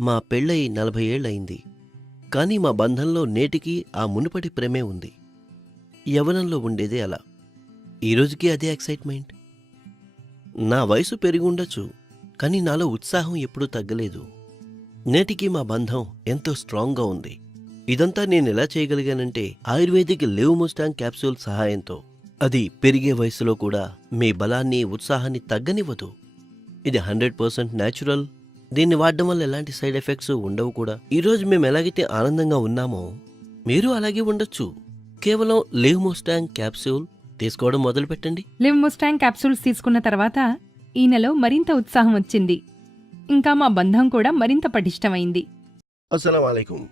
మా పెళ్ళై 40 ఏళ్లయింది. కానీ మా బంధంలో నేటికీ ఆ మునుపటి ప్రేమే ఉంది. యవ్వనంలో ఉండేదే అలా. ఈరోజుకి అదే ఎక్సైట్మెంట్. నా వయసు పెరిగుండొచ్చు, కానీ నాలో ఉత్సాహం ఎప్పుడూ తగ్గలేదు. నేటికీ మా బంధం ఎంతో స్ట్రాంగ్గా ఉంది. ఇదంతా నేనెలా చేయగలిగానంటే ఆయుర్వేదిక్ లివ్ ముస్టాంగ్ క్యాప్సూల్ సహాయంతో. అది పెరిగే వయసులో కూడా మీ బలాన్ని, ఉత్సాహాన్ని తగ్గనివ్వదు. ఇది 100% న్యాచురల్. దీన్ని వాడడం వల్ల ఎలాంటి సైడ్ ఎఫెక్ట్స్ ఉండవు కూడా. ఈరోజు మేము ఎలాగైతే ఆనందంగా ఉన్నామో మీరు అలాగే ఉండొచ్చు. కేవలం లివ్ ముస్టాంగ్ క్యాప్సూల్ తీసుకోవడం మొదలుపెట్టండి. లివ్ ముస్టాంగ్ క్యాప్సూల్స్ తీసుకున్న తర్వాత ఈయనలో మరింత ఉత్సాహం వచ్చింది. ఇంకా మా బంధం కూడా మరింత పటిష్టమైంది. అస్సలాము అలైకుం.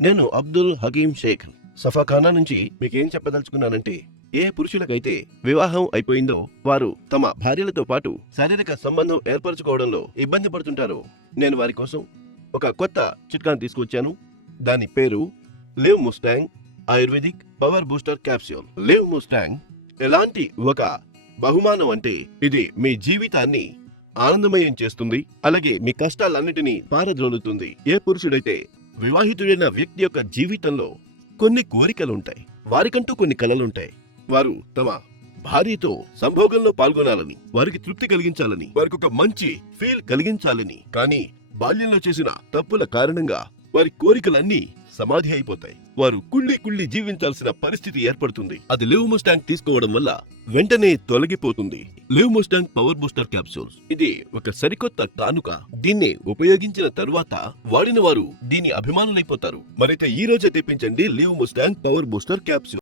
నేను అబ్దుల్ హకీం షేక్ సఫాఖానా నుంచి మీకేం చెప్పదలుచుకున్నానంటే, ఏ పురుషులకైతే వివాహం అయిపోయిందో వారు తమ భార్యలతో పాటు శారీరక సంబంధం ఏర్పరచుకోవడంలో ఇబ్బంది పడుతుంటారో, నేను వారి కోసం ఒక కొత్త చిట్కాను తీసుకొచ్చాను. దాని పేరు live Mustang ayurvedic power booster capsule. Live Mustang ఎలాంటి ఒక బహుమానం అంటే, ఇది మీ జీవితాన్ని ఆనందమయం చేస్తుంది. అలాగే మీ కష్టాలన్నిటినీ పారద్రోలుతుంది. ఏ పురుషుడైతే వివాహితుడైన వ్యక్తి యొక్క జీవితంలో కొన్ని కోరికలుంటాయి, వారికంటూ కొన్ని కలలుంటాయి. వారు తమ భార్యతో సంభోగంలో పాల్గొనాలని, వారికి తృప్తి కలిగించాలని, వారికి ఒక మంచి ఫీల్ కలిగించాలని, కానీ బాల్యంలో చేసిన తప్పుల కారణంగా వారి కోరికలన్నీ సమాధి అయిపోతాయి. వారు కుళ్ళి జీవించాల్సిన పరిస్థితి ఏర్పడుతుంది. అది లివ్ ముస్టాంగ్ తీసుకోవడం వల్ల వెంటనే తొలగిపోతుంది. Live Mustang power booster capsules ఇది ఒక సరికొత్త కానుక. దీన్ని ఉపయోగించిన తరువాత వాడిన వారు దీని అభిమానులైపోతారు. మరైతే ఈ రోజే తెప్పించండి Liv Mustang power booster capsule.